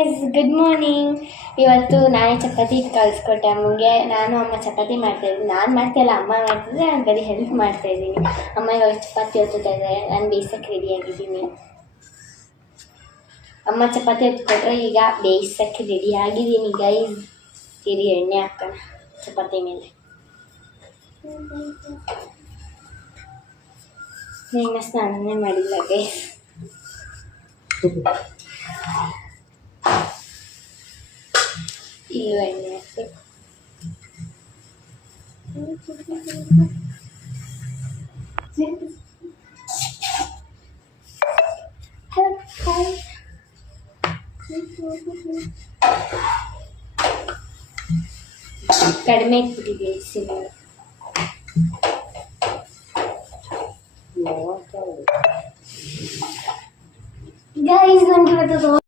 Guys, good morning. ಇವತ್ತು ನಾನೇ ಚಪಾತಿ ಕಲಿಸ್ಕೊಟ್ಟೆ ಅಮ್ಮಂಗೆ. ನಾನು ಅಮ್ಮ ಚಪಾತಿ ಮಾಡ್ತಾಯಿದ್ದೀನಿ. ನಾನು ಮಾಡ್ತಾಯಿಲ್ಲ, ಅಮ್ಮ ಮಾಡ್ತಿದ್ರೆ ನಾನು ಬರೀ ಹೆಲ್ಪ್ ಮಾಡ್ತಾಯಿದ್ದೀನಿ. ಅಮ್ಮ ಇವಾಗ ಚಪಾತಿ ಹೊತ್ತಾ ಇದ್ದಾರೆ, ನಾನು ಬೇಯಿಸೋಕ್ಕೆ ರೆಡಿಯಾಗಿದ್ದೀನಿ. ಅಮ್ಮ ಚಪಾತಿ ಹೊತ್ಕೊಟ್ರೆ ಈಗ ಬೇಯಿಸೋಕ್ಕೆ ರೆಡಿಯಾಗಿದ್ದೀನಿ ಗೈಸ್. ಇರಿ ಎಣ್ಣೆ ಹಾಕೋಣ ಚಪಾತಿ ಮೇಲೆ. ಇನ್ನು ಸ್ನಾನನೇ ಮಾಡಿಲ್ಲ ಗೈಸ್. ಈ ಎಣ್ಣೆ ಹಾಕ್ಬೇಕು. ಕಡಿಮೆ ಇಟ್ಬಿಟ್ಟಿದೆ ಸಿನಿಮಾ. ಗೈಸ್, ನನಗೆ ಇವತ್ತು